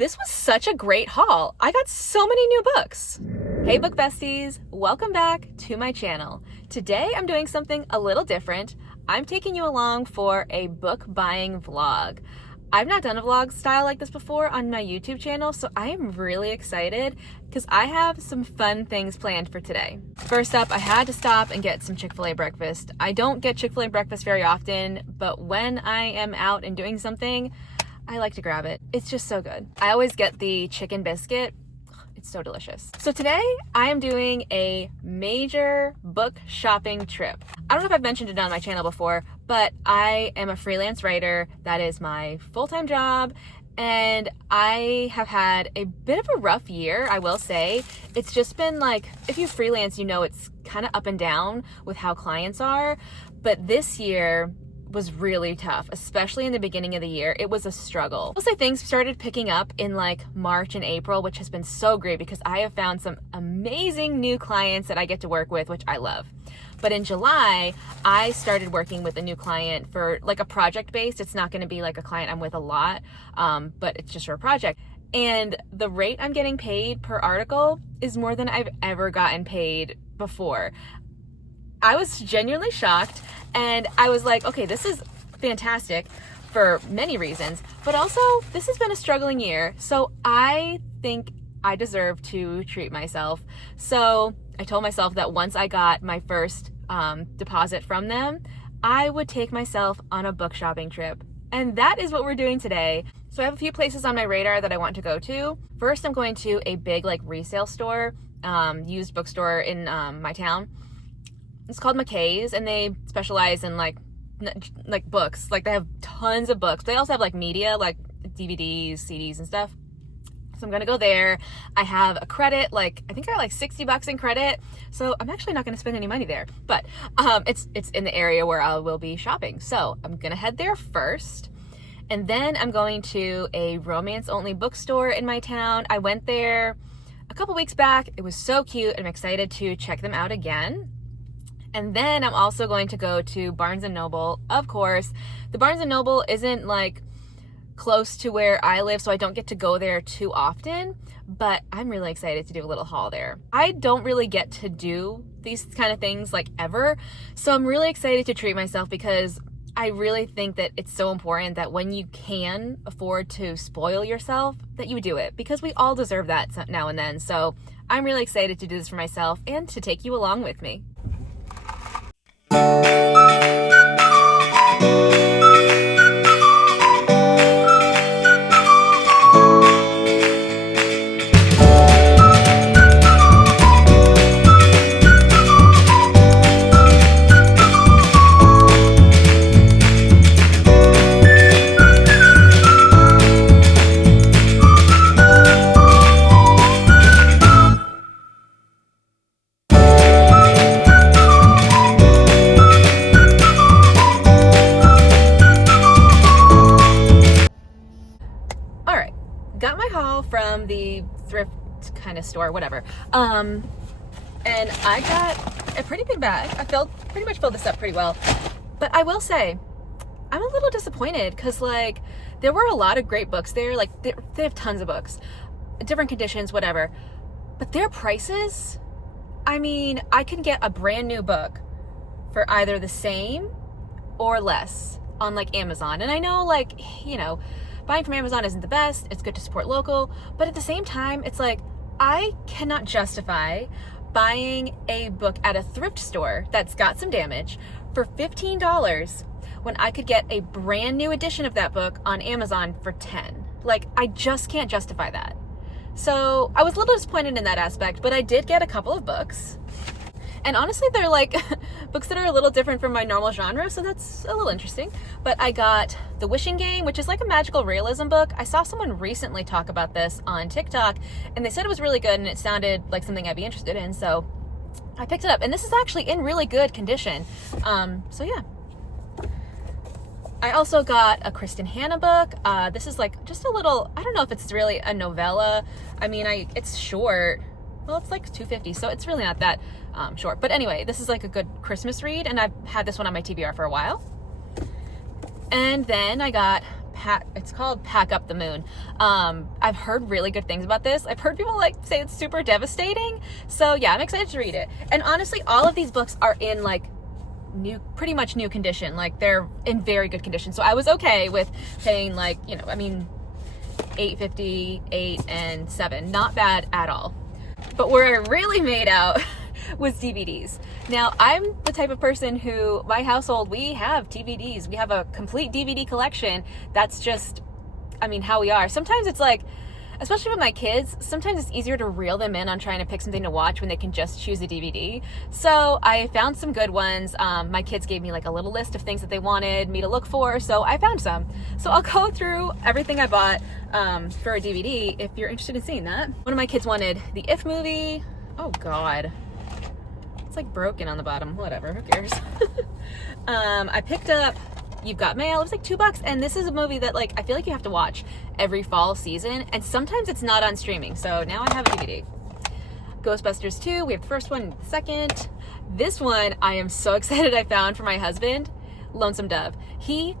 This was such a great haul. I got so many new books. Hey book besties, welcome back to my channel. Today I'm doing something a little different. I'm taking you along for a book buying vlog. I've not done a vlog style like this before on my YouTube channel, so I am really excited because I have some fun things planned for today. First up, I had to stop and get some Chick-fil-A breakfast. I don't get Chick-fil-A breakfast very often, but when I am out and doing something, I like to grab it. It's just so good. I always get the chicken biscuit. It's so delicious. So today I am doing a major book shopping trip. I don't know if I've mentioned it on my channel before, but I am a freelance writer. That is my full-time job. And I have had a bit of a rough year, I will say. It's just been like, if you freelance, you know it's kind of up and down with how clients are. But this year was really tough, especially in the beginning of the year. It was a struggle. I'll say things started picking up in like March and April, which has been so great because I have found some amazing new clients that I get to work with, which I love. But in July, I started working with a new client for like a project based. It's not going to be like a client I'm with a lot, but it's just for a project. And the rate I'm getting paid per article is more than I've ever gotten paid before. I was genuinely shocked, and I was like, okay, this is fantastic for many reasons, but also this has been a struggling year, so I think I deserve to treat myself. So I told myself that once I got my first deposit from them, I would take myself on a book shopping trip, and that is what we're doing today. So I have a few places on my radar that I want to go to. First, I'm going to a big like resale store, used bookstore in my town. It's called McKay's, and they specialize in like books. Like they have tons of books. They also have like media, like DVDs, CDs and stuff. So I'm gonna go there. I have a credit, like I think I got like $60 in credit. So I'm actually not gonna spend any money there, but it's in the area where I will be shopping. So I'm gonna head there first. And then I'm going to a romance only bookstore in my town. I went there a couple weeks back. It was so cute. I'm excited to check them out again. And then I'm also going to go to Barnes & Noble, of course. The Barnes & Noble isn't like close to where I live, so I don't get to go there too often, but I'm really excited to do a little haul there. I don't really get to do these kind of things like ever, so I'm really excited to treat myself because I really think that it's so important that when you can afford to spoil yourself, that you do it, because we all deserve that now and then. So I'm really excited to do this for myself and to take you along with me. Got my haul from the thrift kind of store, whatever. And I got a pretty big bag. I pretty much filled this up pretty well. But I will say, I'm a little disappointed because like there were a lot of great books there. Like they have tons of books, different conditions, whatever. But their prices, I mean, I can get a brand new book for either the same or less on like Amazon. And I know like, you know, buying from Amazon isn't the best. It's good to support local, but at the same time, it's like, I cannot justify buying a book at a thrift store that's got some damage for $15 when I could get a brand new edition of that book on Amazon for $10. Like, I just can't justify that. So I was a little disappointed in that aspect, but I did get a couple of books. And honestly, they're like books that are a little different from my normal genre, so that's a little interesting. But I got The Wishing Game, which is like a magical realism book. I saw someone recently talk about this on TikTok, and they said it was really good, and it sounded like something I'd be interested in, so I picked it up. And this is actually in really good condition. So yeah. I also got a Kristen Hanna book. This is like just a little, I don't know if it's really a novella. I mean, it's short. Well, it's like $2.50, so it's really not that short. But anyway, this is like a good Christmas read, and I've had this one on my TBR for a while. And then I got it's called Pack Up the Moon. I've heard really good things about this. I've heard people like say it's super devastating. So yeah, I'm excited to read it. And honestly, all of these books are in like pretty much new condition. Like they're in very good condition. So I was okay with paying like, you know, I mean, $8.50, $8 and $7. Not bad at all. But where I really made out was DVDs. Now, I'm the type of person who, my household, we have DVDs. We have a complete DVD collection. That's just, I mean, how we are. Sometimes it's like, especially with my kids, sometimes it's easier to reel them in on trying to pick something to watch when they can just choose a DVD. So I found some good ones. My kids gave me like a little list of things that they wanted me to look for, so I found some. So I'll go through everything I bought for a DVD if you're interested in seeing that. One of my kids wanted the If movie. Oh God. It's like broken on the bottom. Whatever, who cares? I picked up You've Got Mail. It was like $2, and this is a movie that like I feel like you have to watch every fall season, and sometimes it's not on streaming, so now I have a DVD. Ghostbusters 2, we have the first one, the second. This one I am so excited I found for my husband, Lonesome Dove. He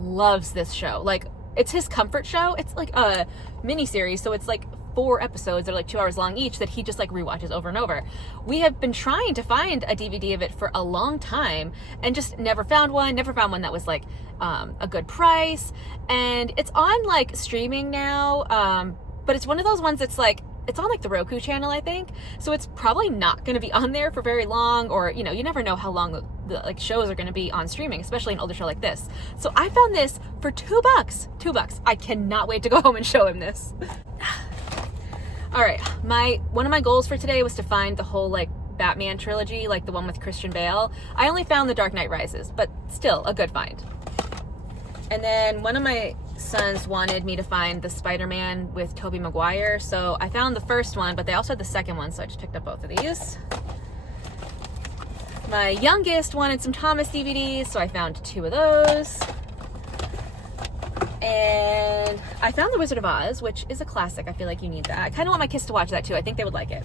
loves this show. Like, it's his comfort show. It's like a mini series, so it's like 4 episodes that are like 2 hours long each that he just like rewatches over and over. We have been trying to find a DVD of it for a long time and just never found one that was like a good price. And it's on like streaming now, but it's one of those ones that's like, it's on like the Roku channel, I think. So it's probably not going to be on there for very long, or, you know, you never know how long the like shows are going to be on streaming, especially an older show like this. So I found this for $2. $2. I cannot wait to go home and show him this. All right, one of my goals for today was to find the whole like Batman trilogy, like the one with Christian Bale. I only found The Dark Knight Rises, but still a good find. And then one of my sons wanted me to find the Spider-Man with Tobey Maguire, so I found the first one, but they also had the second one, so I just picked up both of these. My youngest wanted some Thomas DVDs, so I found 2 of those. And I found The Wizard of Oz, which is a classic. I feel like you need that. I kind of want my kids to watch that too. I think they would like it.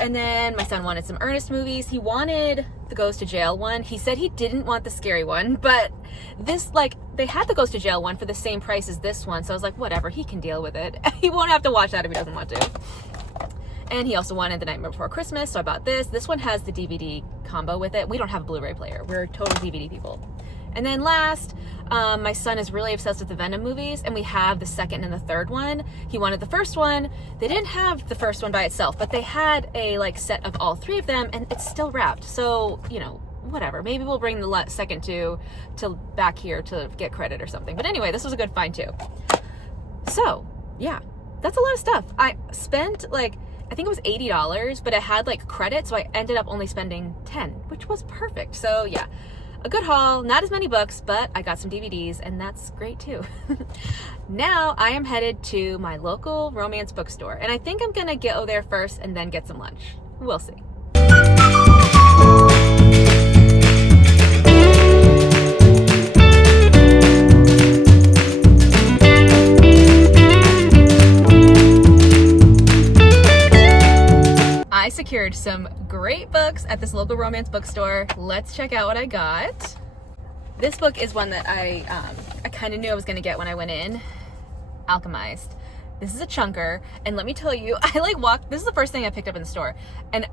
And then my son wanted some Ernest movies. He wanted the Goes to Jail one. He said he didn't want the scary one, but this, like, they had the Goes to Jail one for the same price as this one. So I was like, whatever, he can deal with it. He won't have to watch that if he doesn't want to. And he also wanted The Nightmare Before Christmas, so I bought this. This one has the DVD combo with it. We don't have a Blu-ray player. We're total DVD people. And then last, my son is really obsessed with the Venom movies, and we have the second and the third one. He wanted the first one. They didn't have the first one by itself, but they had a like set of all 3 of them, and it's still wrapped. So, you know, whatever. Maybe we'll bring the second to back here to get credit or something. But anyway, this was a good find too. So, yeah, that's a lot of stuff. I spent like, I think it was $80, but it had like credit, so I ended up only spending $10, which was perfect. So yeah, a good haul. Not as many books, but I got some DVDs, and that's great too. Now I am headed to my local romance bookstore, and I think I'm gonna go there first and then get some lunch. We'll see. I secured some great books at this local romance bookstore. Let's check out what I got. This book is one that I kind of knew I was going to get when I went in. Alchemized. This is a chunker, and let me tell you, this is the first thing I picked up in the store, and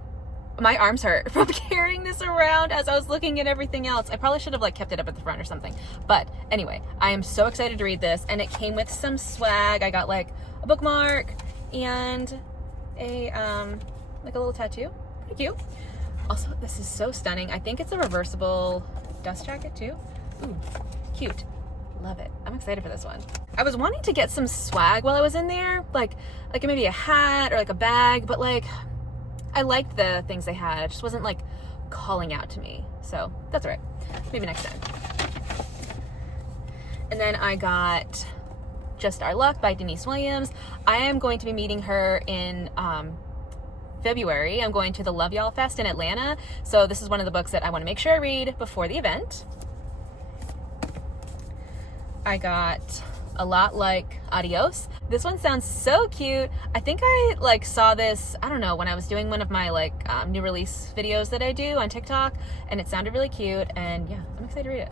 my arms hurt from carrying this around as I was looking at everything else. I probably should have like kept it up at the front or something. But anyway, I am so excited to read this, and it came with some swag. I got like a bookmark and a like a little tattoo. Pretty cute. Also, this is so stunning. I think it's a reversible dust jacket too. Ooh, cute. Love it. I'm excited for this one. I was wanting to get some swag while I was in there, like maybe a hat or like a bag, but like I liked the things they had. It just wasn't like calling out to me. So that's all right. Maybe next time. And then I got Just Our Luck by Denise Williams. I am going to be meeting her in February. I'm going to the Love Y'all Fest in Atlanta, so this is one of the books that I want to make sure I read before the event. I got A Lot Like Adios. This one sounds so cute. I think I like saw this, I don't know, when I was doing one of my like new release videos that I do on TikTok, and it sounded really cute, and yeah, I'm excited to read it.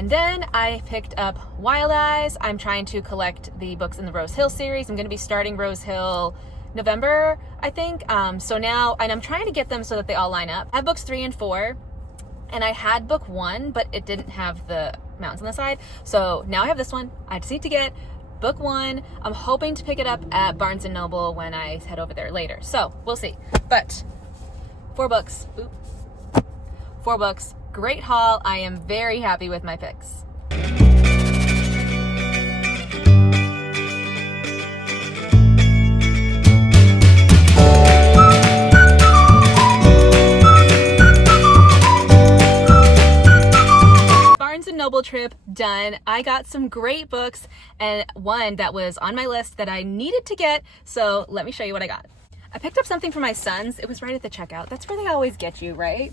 And then I picked up Wild Eyes. I'm trying to collect the books in the Rose Hill series. I'm going to be starting Rose Hill November, I think. So now, and I'm trying to get them so that they all line up. I have books 3 and 4, and I had book 1, but it didn't have the mountains on the side. So now I have this one. I just need to get book 1. I'm hoping to pick it up at Barnes & Noble when I head over there later. So we'll see. But 4 books. Oops. 4 books. Great haul. I am very happy with my picks. Barnes & Noble trip done. I got some great books and one that was on my list that I needed to get. So let me show you what I got. I picked up something for my sons. It was right at the checkout. That's where they always get you, right?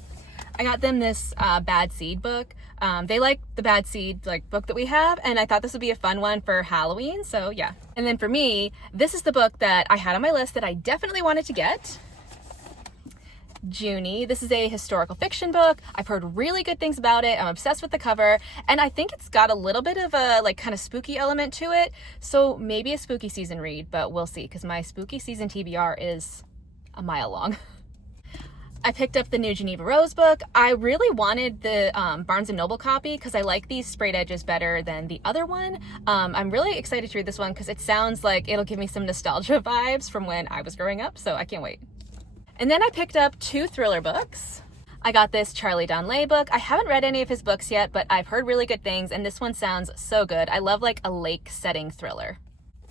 I got them this Bad Seed book. They like the Bad Seed book that we have, and I thought this would be a fun one for Halloween, so yeah. And then for me, this is the book that I had on my list that I definitely wanted to get. Junie. This is a historical fiction book. I've heard really good things about it. I'm obsessed with the cover, and I think it's got a little bit of a kind of spooky element to it, so maybe a spooky season read, but we'll see, because my spooky season TBR is a mile long. I picked up the new Geneva Rose book. I really wanted the Barnes & Noble copy because I like these sprayed edges better than the other one. I'm really excited to read this one because it sounds like it'll give me some nostalgia vibes from when I was growing up, so I can't wait. And then I picked up 2 thriller books. I got this Charlie Donley book. I haven't read any of his books yet, but I've heard really good things, and this one sounds so good. I love a lake setting thriller.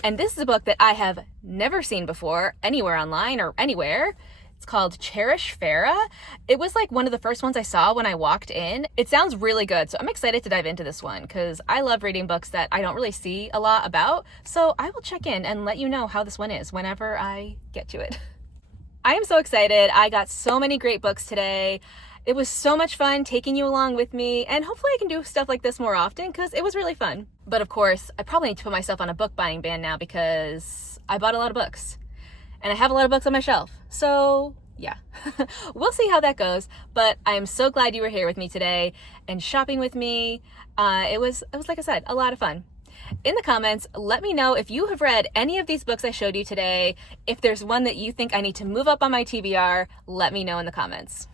And this is a book that I have never seen before anywhere online or anywhere. It's called Cherish Farah. It was one of the first ones I saw when I walked in. It sounds really good, so I'm excited to dive into this one because I love reading books that I don't really see a lot about. So I will check in and let you know how this one is whenever I get to it. I am so excited. I got so many great books today. It was so much fun taking you along with me, and hopefully I can do stuff like this more often because it was really fun. But of course, I probably need to put myself on a book buying ban now because I bought a lot of books. And I have a lot of books on my shelf. So yeah, we'll see how that goes. But I am so glad you were here with me today and shopping with me. It was, like I said, a lot of fun. In the comments, let me know if you have read any of these books I showed you today. If there's one that you think I need to move up on my TBR, let me know in the comments.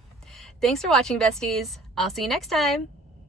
Thanks for watching, besties. I'll see you next time.